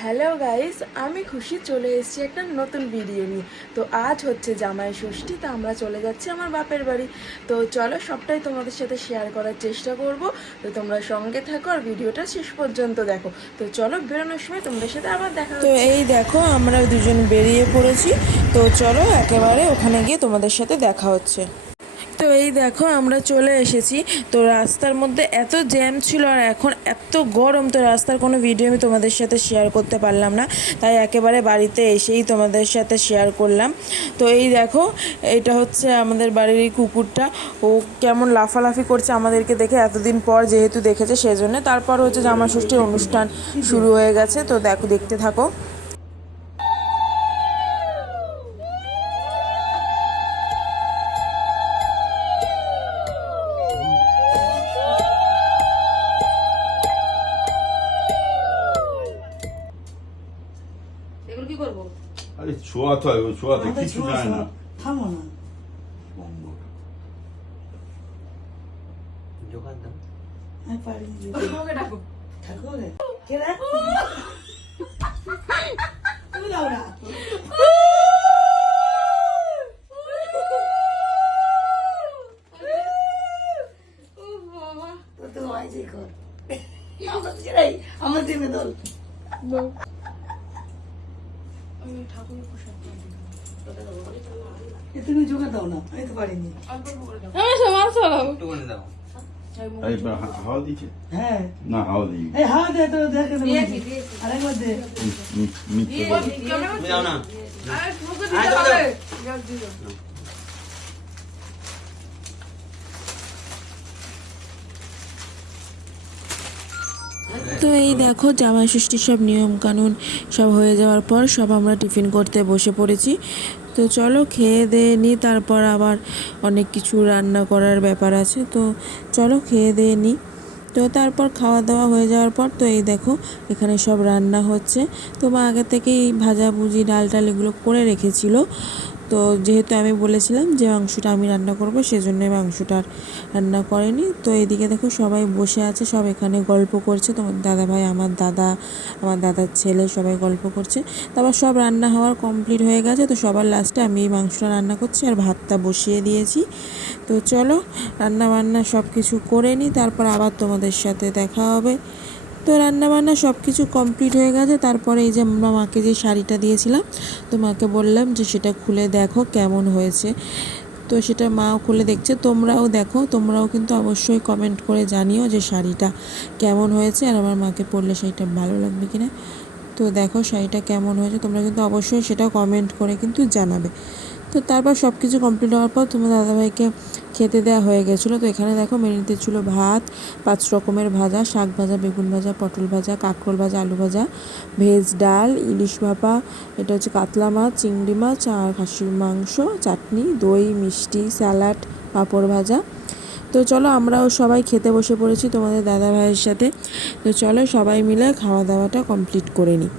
Hello guys আমি খুশি চলে এসেছি একটা নতুন ভিডিও নিয়ে। তো আজ হচ্ছে জামাই ষষ্ঠী তো আমরা চলে যাচ্ছি আমার বাপের বাড়ি। তো চলো সবটাই তোমাদের সাথে শেয়ার করার চেষ্টা করব। তো তোমরা সঙ্গে থাকো আর ভিডিওটা শেষ পর্যন্ত দেখো। তো চলো বেরোনোর সময় তোমাদের সাথে আবার দেখা তো এই দেখো আমরা দুজন বেরিয়ে পড়েছি। তো চলো একেবারে ওখানে গিয়ে তোমাদের সাথে দেখা হচ্ছে। তো এই দেখো আমরা চলে এসেছি। তো রাস্তার মধ্যে এত জ্যাম ছিল আর এখন এত গরম, তো রাস্তার কোনো ভিডিও আমি তোমাদের সাথে শেয়ার করতে পারলাম না। তাই একেবারে বাড়িতে এসেই তোমাদের সাথে শেয়ার করলাম। তো এই দেখো, এটা হচ্ছে আমাদের বাড়ির এই কুকুরটা। ও কেমন লাফালাফি করছে আমাদেরকে দেখে এতদিন পর যেহেতু দেখেছে, সেজন্য তারপর হচ্ছে জামা ষষ্ঠীর অনুষ্ঠান শুরু হয়ে গেছে। তো দেখো, দেখতে থাকো। আরে ছোঁয়া তো এগুলো ছোঁয়াতে আমাদের কিছু ছোঁয়া যায় না ছোঁয়া। থামো না জোগাড় দাও আমি পারিনি যেতে। তোমাকে ডাকো ঠাকুর কে রে? তুমি দাও না তোর তো হয় যে কর আমার দিকে নাই, আমার দিকে দোল এ তুমি জোগাড় দাও না আমি তো পারিনি হাওয়া দিচ্ছে হ্যাঁ না হাওয়া দিই এই হাওয়া দে তো দেখে। আরেকবার দে মিথ্যে না আরে মুখে আরে দিতে দাও, হবে দাও। যাও, দিও। তো এই দেখো, জামাই ষষ্ঠীর সব নিয়ম কানুন সব হয়ে যাওয়ার পর সব আমরা টিফিন করতে বসে পড়েছি। তো চলো খেয়ে দিয়ে নিই তারপর আবার অনেক কিছু রান্না করার ব্যাপার আছে। তো চলো খেয়ে দিয়ে নিই তো তারপর খাওয়া দাওয়া হয়ে যাওয়ার পর তো এই দেখো, এখানে সব রান্না হচ্ছে। তো মা আগে থেকেই ভাজা ভুজি ডাল টাল এগুলো করে রেখেছিল। তো যেহেতু আমি বলেছিলাম যে মাংসটা আমি রান্না করব সেজন্য মাংসটা রান্না করেনি। তো এদিকে দেখো সবাই বসে আছে, সব এখানে গল্প করছে। তোমার দাদা ভাই আমার দাদা, আমার দাদার ছেলে সবাই গল্প করছে। তারপর সব রান্না হওয়ার কমপ্লিট হয়ে গেছে। তো সবার লাস্টে আমি এই মাংসটা রান্না করছি আর ভাতটা বসিয়ে দিয়েছি। তো চলো রান্না বান্না সব কিছু করে নিই, তারপর আবার তোমাদের সাথে দেখা হবে। তো রান্নাবান্না সব কিছু কমপ্লিট হয়ে গেছে। তারপরে এই যে আমরা মাকে যে শাড়িটা দিয়েছিলাম, তো মাকে বললাম যে সেটা খুলে দেখো কেমন হয়েছে। তো সেটা মাও খুলে দেখছে, তোমরাও দেখো, তোমরাও কিন্তু অবশ্যই কমেন্ট করে জানিও যে শাড়িটা কেমন হয়েছে। আর আমার মাকে পরলে শাড়িটা ভালো লাগবে কিনা। তো দেখো শাড়িটা কেমন হয়েছে, তোমরা কিন্তু অবশ্যই সেটা কমেন্ট করে কিন্তু জানাবে। তো তারপর সব কিছু কমপ্লিট হওয়ার পর তোমার দাদাভাইকে খেতে দেওয়া হয়ে গেছিল। তো এখানে দেখো মেনুতে ছিল ভাত, পাঁচ রকমের ভাজা, শাক ভাজা, বেগুন ভাজা, পটল ভাজা, কাঁকরোল ভাজা, আলু ভাজা, ভেজ ডাল, ইলিশ ভাপা, এটা হচ্ছে কাতলা মাছ, চিংড়ি মাছ, আর খাসির মাংস, চাটনি, দই, মিষ্টি, স্যালাড, পাঁপড় ভাজা। তো চলো আমরাও সবাই খেতে বসে পড়েছি তোমাদের দাদা ভাইয়ের সাথে। তো চলো সবাই মিলে খাওয়া দাওয়াটা কমপ্লিট করে নিই।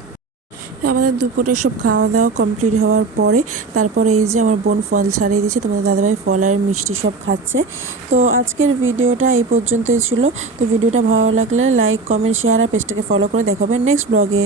তো আমাদের দুপুরে সব খাওয়া দাওয়া কমপ্লিট হওয়ার পরে তারপরে এই যে আমার বোন ফল ছাড়িয়ে দিয়েছে, তোমাদের দাদাভাই ফল আর মিষ্টি সব খাচ্ছে। তো আজকের ভিডিওটা এই পর্যন্তই ছিল। তো ভিডিওটা ভালো লাগলে লাইক কমেন্ট শেয়ার আর পেজটাকে ফলো করে দেখাবেন নেক্সট ব্লগে